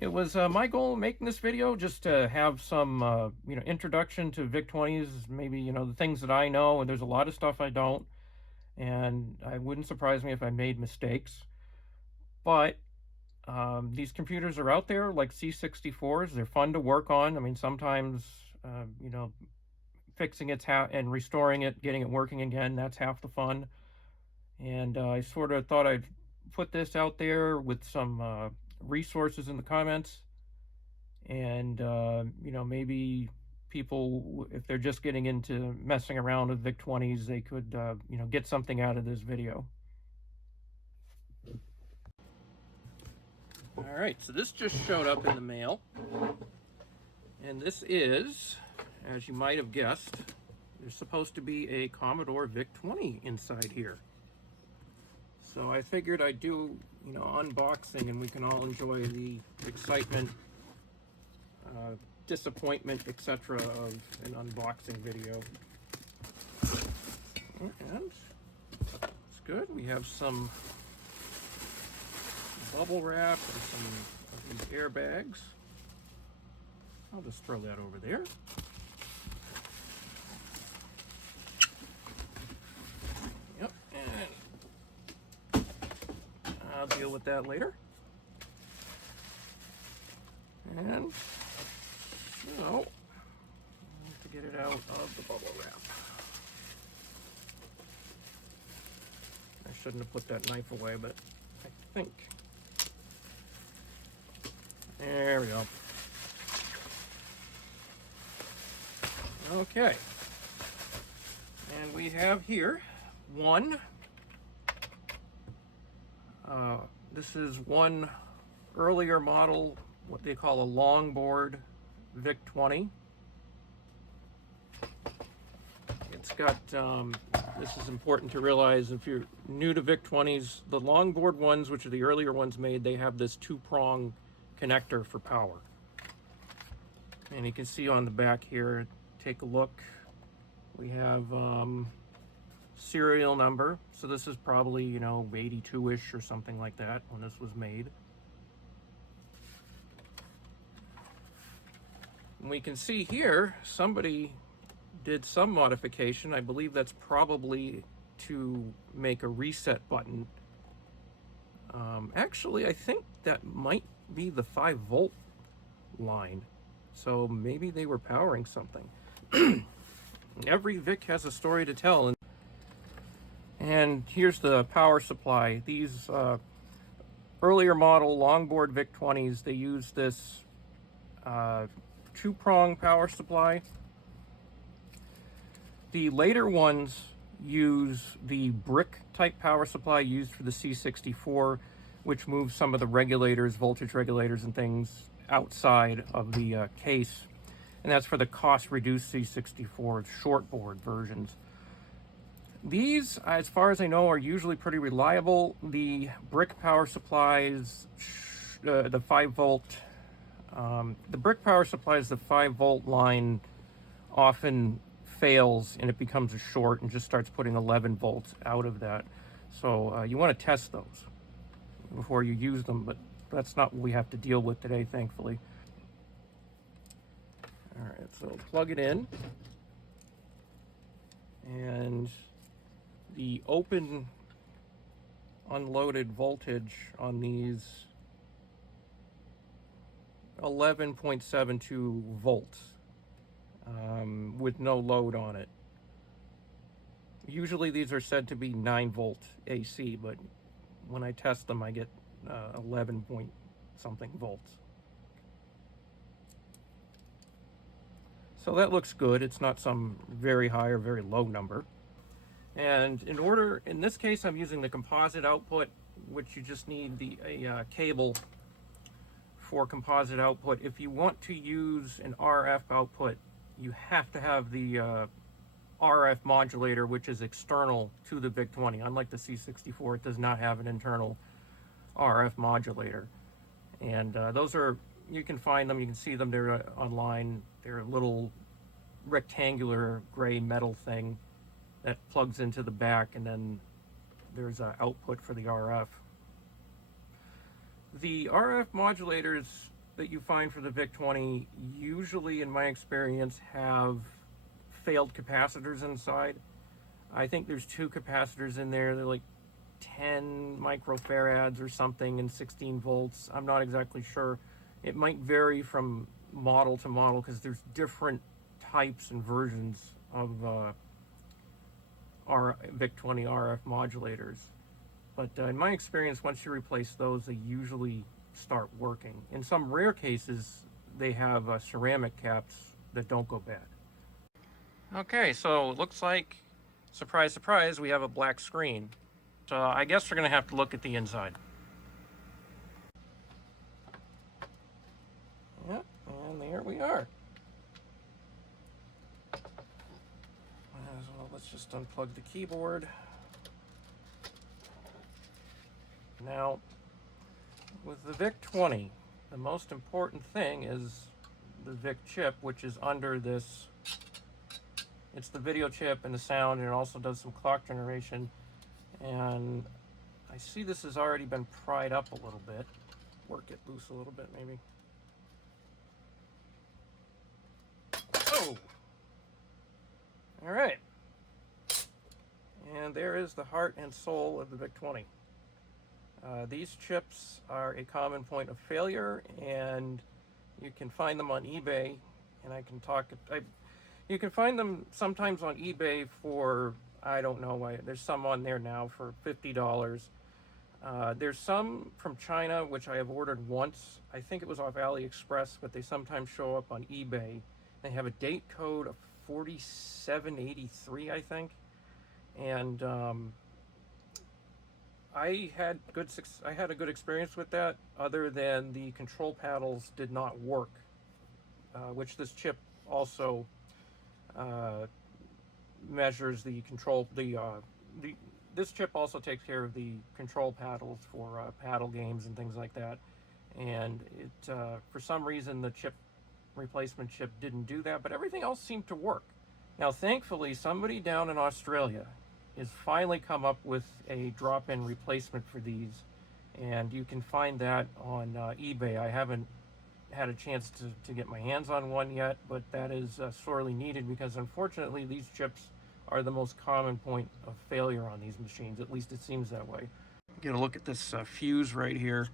It was my goal making this video just to have some, introduction to VIC-20s, maybe, the things that I know, and there's a lot of stuff I don't, and it wouldn't surprise me if I made mistakes. But these computers are out there, like C64s. They're fun to work on. I mean, sometimes, fixing it and restoring it, getting it working again, that's half the fun. And I sort of thought I'd put this out there with some resources in the comments. And, maybe people, if they're just getting into messing around with VIC-20s, they could, get something out of this video. All right, so this just showed up in the mail. And this is, as you might have guessed, there's supposed to be a Commodore VIC-20 inside here. So I figured I'd do, unboxing, and we can all enjoy the excitement, disappointment, etc. of an unboxing video. And it's good. We have some bubble wrap and some of these airbags. I'll just throw that over there. Yep, and I'll deal with that later. And so, to get it out of the bubble wrap. I shouldn't have put that knife away, but I think. There we go. Okay. And we have here one. This is one earlier model, what they call a longboard VIC-20. It's got, this is important to realize if you're new to VIC-20s, the longboard ones, which are the earlier ones made, they have this two-prong connector for power. And you can see on the back here, take a look, we have serial number. So this is probably, 82-ish or something like that when this was made. And we can see here, somebody did some modification. I believe that's probably to make a reset button. Actually, I think that might be the 5-volt line. So maybe they were powering something. Every VIC has a story to tell. And here's the power supply. These earlier model longboard VIC-20s, they use this two-prong power supply. The later ones use the brick type power supply used for the C64, which moves some of the regulators, voltage regulators and things outside of the case. And that's for the cost-reduced C64 shortboard versions. These, as far as I know, are usually pretty reliable. The brick power supplies, the 5-volt, the brick power supplies, the 5-volt line often fails and it becomes a short and just starts putting 11 volts out of that. So you want to test those before you use them, but that's not what we have to deal with today, thankfully. All right, so plug it in. And the open unloaded voltage on these 11.72 volts with no load on it. Usually these are said to be 9-volt AC, but when I test them I get 11 point something volts. So that looks good. It's not some very high or very low number. And in this case, I'm using the composite output, which you just need a cable for composite output. If you want to use an RF output, you have to have the RF modulator, which is external to the VIC-20. Unlike the C64, it does not have an internal RF modulator. And those are, you can find them, you can see them, they're online. They're a little rectangular gray metal thing that plugs into the back, and then there's an output for the RF. The RF modulators that you find for the VIC-20 usually, in my experience, have failed capacitors inside. I think there's 2 capacitors in there. They're like 10 microfarads or something and 16 volts. I'm not exactly sure. It might vary from model to model because there's different types and versions of our VIC-20 RF modulators. But in my experience, once you replace those, they usually start working. In some rare cases, they have ceramic caps that don't go bad. Okay, so it looks like, surprise, surprise, we have a black screen. So I guess we're going to have to look at the inside. Yep, and there we are. Well, let's just unplug the keyboard. Now, with the VIC-20, the most important thing is the VIC chip, which is under this. It's the video chip and the sound, and it also does some clock generation. And I see this has already been pried up a little bit. Work it loose a little bit, maybe. Oh! All right. And there is the heart and soul of the VIC-20. These chips are a common point of failure, and you can find them on eBay. And I can talk. You can find them sometimes on eBay for, I don't know, there's some on there now for $50. There's some from China, which I have ordered once. I think it was off AliExpress, but they sometimes show up on eBay. They have a date code of 4783, I think. And I had a good experience with that, other than the control paddles did not work, which this chip also measures the control. This chip also takes care of the control paddles for paddle games and things like that. And it, for some reason, the replacement chip didn't do that, but everything else seemed to work. Now, thankfully, somebody down in Australia has finally come up with a drop-in replacement for these, and you can find that on eBay. I haven't had a chance to get my hands on one yet, but that is sorely needed, because unfortunately these chips are the most common point of failure on these machines. At least it seems that way. Get a look at this fuse right here.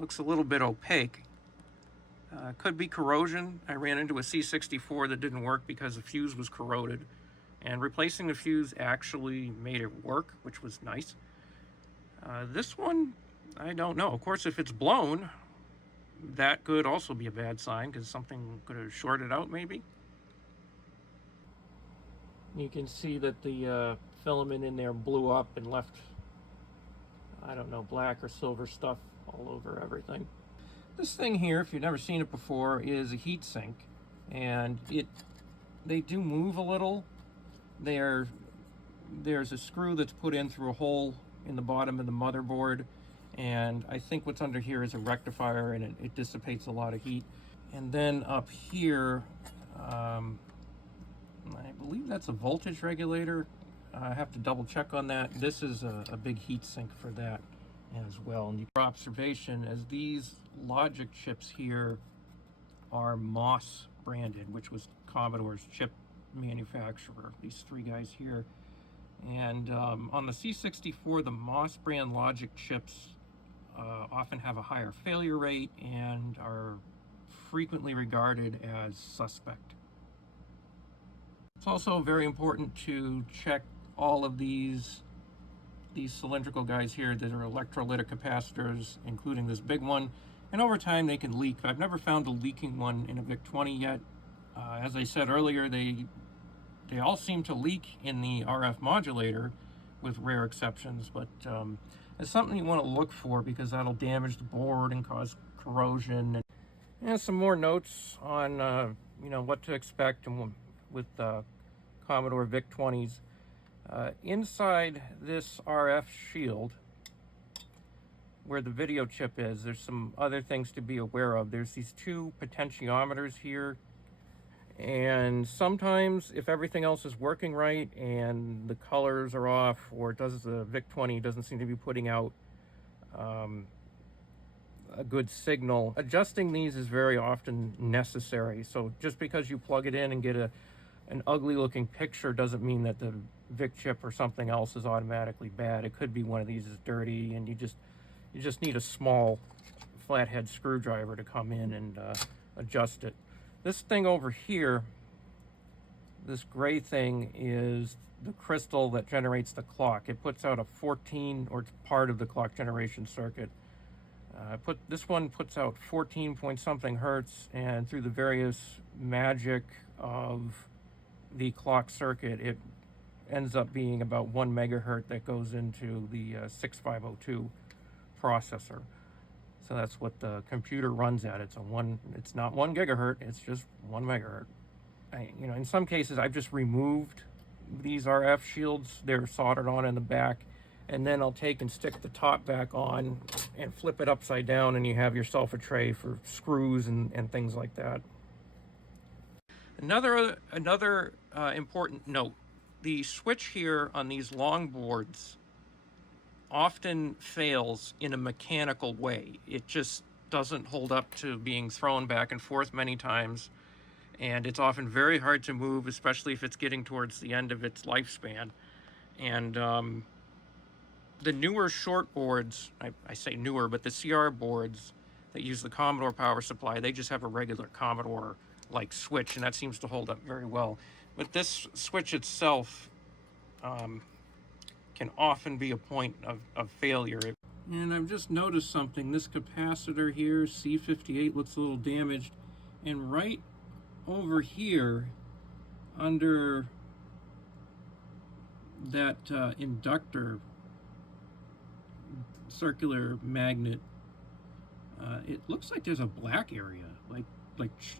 Looks a little bit opaque. Could be corrosion. I ran into a C64 that didn't work because the fuse was corroded, and replacing the fuse actually made it work, which was nice. This one, I don't know. Of course, if it's blown, that could also be a bad sign, because something could have shorted out, maybe. You can see that the filament in there blew up and left, I don't know, black or silver stuff all over everything. This thing here, if you've never seen it before, is a heat sink, and they do move a little. There's a screw that's put in through a hole in the bottom of the motherboard, and I think what's under here is a rectifier, and it dissipates a lot of heat. And then up here, I believe that's a voltage regulator. I have to double check on that. This is a big heat sink for that as well. And your observation, as these logic chips here are MOS branded, which was Commodore's chip manufacturer, these 3 guys here. And on the C64, the MOS brand logic chips often have a higher failure rate and are frequently regarded as suspect. It's also very important to check all of these cylindrical guys here that are electrolytic capacitors, including this big one, and over time they can leak. I've never found a leaking one in a VIC-20 yet. As I said earlier, they all seem to leak in the RF modulator, with rare exceptions, but it's something you want to look for, because that'll damage the board and cause corrosion. And some more notes on what to expect with Commodore VIC-20s. Inside this RF shield, where the video chip is, there's some other things to be aware of. There's these 2 potentiometers here, and sometimes if everything else is working right and the colors are off, or the VIC-20 doesn't seem to be putting out a good signal. Adjusting these is very often necessary. So just because you plug it in and get an ugly looking picture doesn't mean that the VIC chip or something else is automatically bad. It could be one of these is dirty, and you just need a small flathead screwdriver to come in and adjust it. This thing over here, this gray thing, is the crystal that generates the clock. It puts out a 14, or it's part of the clock generation circuit. This one puts out 14 point something hertz, and through the various magic of the clock circuit, it ends up being about 1 megahertz that goes into the 6502 processor. So that's what the computer runs at. It's not 1 gigahertz, it's just 1 megahertz. In some cases I've just removed these RF shields. They're soldered on in the back, and then I'll take and stick the top back on and flip it upside down, and you have yourself a tray for screws and things like that. Another important note: the switch here on these long boards often fails in a mechanical way. It just doesn't hold up to being thrown back and forth many times, and it's often very hard to move, especially if it's getting towards the end of its lifespan. And the newer short boards, I say newer, but the CR boards that use the Commodore power supply, they just have a regular Commodore like switch, and that seems to hold up very well. But this switch itself can often be a point of failure. And I've just noticed something. This capacitor here, C58, looks a little damaged, and right over here under that inductor circular magnet, it looks like there's a black area, like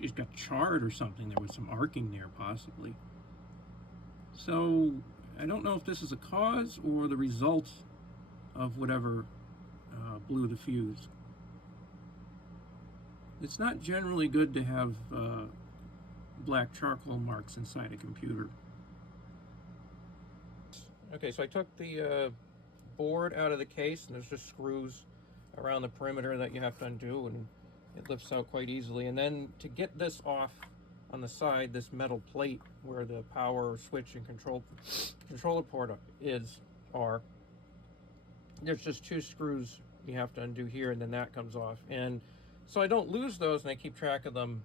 it got charred or something. There was some arcing there possibly. So I don't know if this is a cause or the result of whatever blew the fuse. It's not generally good to have black charcoal marks inside a computer. Okay, so I took the board out of the case, and there's just screws around the perimeter that you have to undo, and it lifts out quite easily. And then to get this off on the side, this metal plate where the power switch and controller port are, there's just 2 screws you have to undo here, and then that comes off. And so I don't lose those, and I keep track of them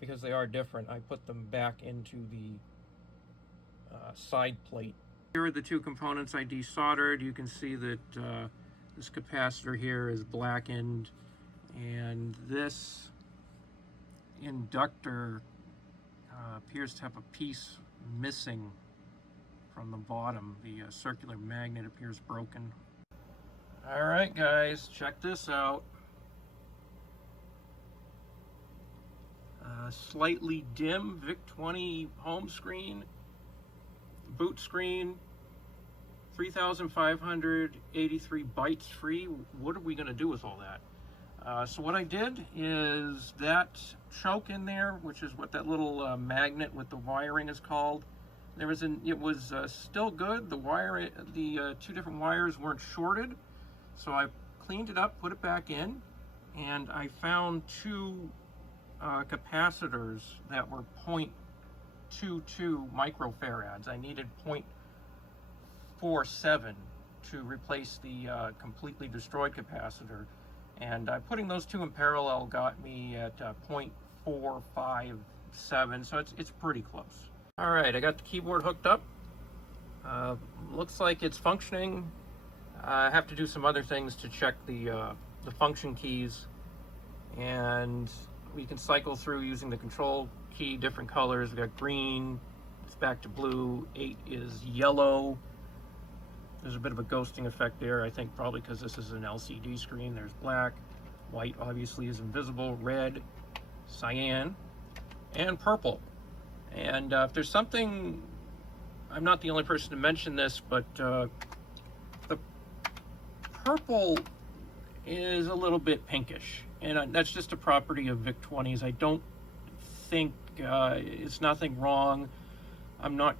because they are different. I put them back into the side plate. Here are the 2 components I desoldered. You can see that this capacitor here is blackened, and this inductor appears to have a piece missing from the bottom. The circular magnet appears broken. Alright guys, check this out. Slightly dim VIC-20 home screen, boot screen, 3,583 bytes free. What are we going to do with all that? So what I did is that choke in there, which is what that little magnet with the wiring is called. It was still good. The 2 different wires weren't shorted, so I cleaned it up, put it back in, and I found 2 capacitors that were 0.22 microfarads. I needed 0.47 to replace the completely destroyed capacitor, and putting those 2 in parallel got me at 0.457, so it's pretty close. All right, I got the keyboard hooked up. Looks like it's functioning. I have to do some other things to check the function keys, and we can cycle through using the control key, different colors. We got green, it's back to blue, 8 is yellow. There's a bit of a ghosting effect there, I think probably because this is an LCD screen. There's black, white obviously is invisible, red, cyan, and purple. And if there's something, I'm not the only person to mention this, but the purple is a little bit pinkish, and that's just a property of VIC-20s. I don't think it's nothing wrong. I'm not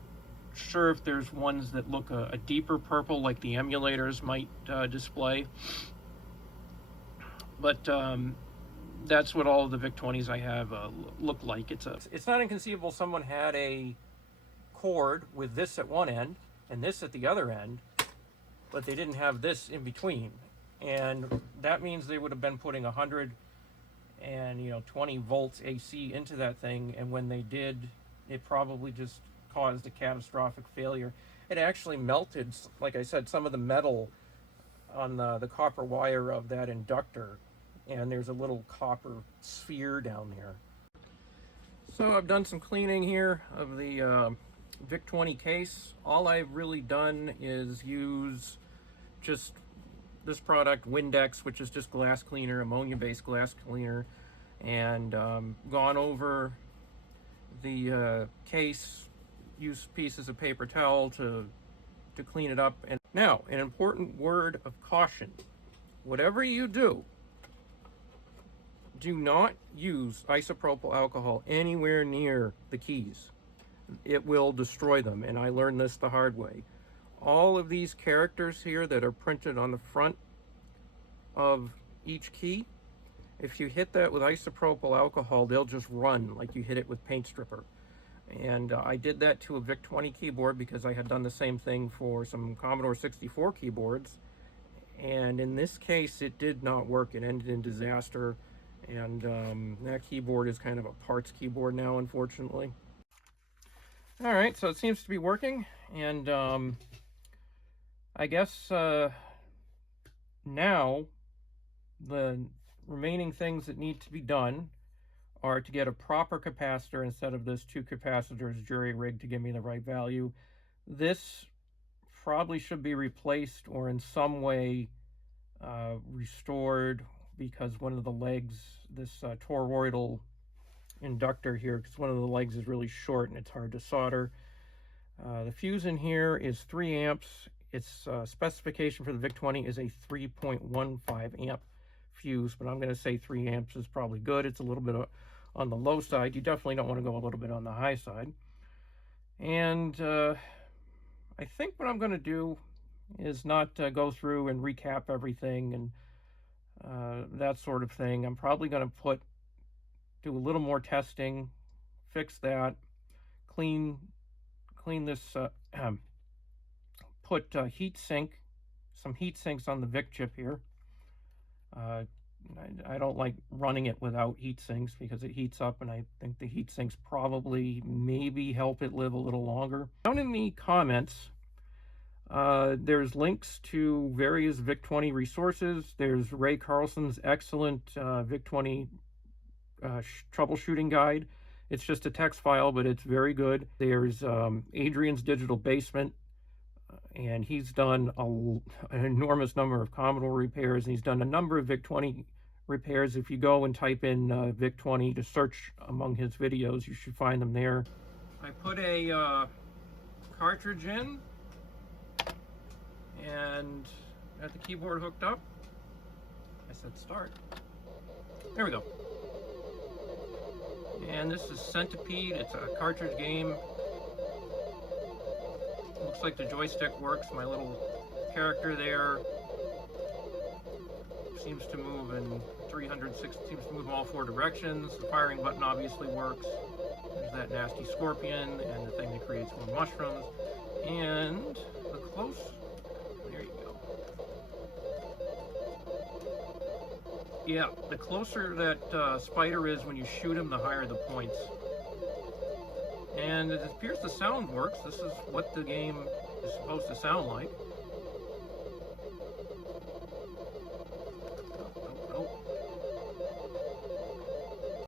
sure if there's ones that look a deeper purple like the emulators might display, But that's what all of the VIC-20s I have look like. It's not inconceivable someone had a cord with this at one end and this at the other end, but they didn't have this in between. And that means they would have been putting 120 volts AC into that thing, and when they did, it probably just caused a catastrophic failure. It actually melted, like I said, some of the metal on the copper wire of that inductor, and there's a little copper sphere down there. So I've done some cleaning here of the VIC-20 case. All I've really done is use just this product, Windex, which is just glass cleaner, ammonia-based glass cleaner, and gone over the case, used pieces of paper towel to clean it up. And now, an important word of caution. Whatever you do, do not use isopropyl alcohol anywhere near the keys. It will destroy them, and I learned this the hard way. All of these characters here that are printed on the front of each key, if you hit that with isopropyl alcohol, they'll just run like you hit it with paint stripper. And I did that to a VIC-20 keyboard because I had done the same thing for some Commodore 64 keyboards. And in this case, it did not work. It ended in disaster. And that keyboard is kind of a parts keyboard now, unfortunately. All right, so it seems to be working. And I guess now the remaining things that need to be done are to get a proper capacitor instead of this 2 capacitors jury-rigged to give me the right value. This probably should be replaced or in some way restored, because one of the legs, this toroidal inductor here, because one of the legs is really short and it's hard to solder. The fuse in here is 3 amps. Its specification for the VIC-20 is a 3.15 amp fuse, but I'm going to say 3 amps is probably good. It's a little bit on the low side. You definitely don't want to go a little bit on the high side. And I think what I'm going to do is not go through and recap everything and that sort of thing. I'm probably going to do a little more testing, fix that, clean this, put some heat sinks on the VIC chip here. I don't like running it without heat sinks because it heats up, and I think the heat sinks probably maybe help it live a little longer. Down in the comments, there's links to various VIC-20 resources. There's Ray Carlsen's excellent VIC-20 troubleshooting guide. It's just a text file, but it's very good. There's Adrian's Digital Basement, and he's done an enormous number of Commodore repairs, and he's done a number of VIC-20 repairs. If you go and type in VIC-20 to search among his videos, you should find them there. I put a cartridge in and got the keyboard hooked up. I said start. There we go. And this is Centipede. It's a cartridge game. Looks like the joystick works. My little character there seems to move in 360, seems to move in all 4 directions. The firing button obviously works. There's that nasty scorpion and the thing that creates more mushrooms. And the close, there you go. Yeah, the closer that spider is when you shoot him, the higher the points. And it appears the sound works. This is what the game is supposed to sound like.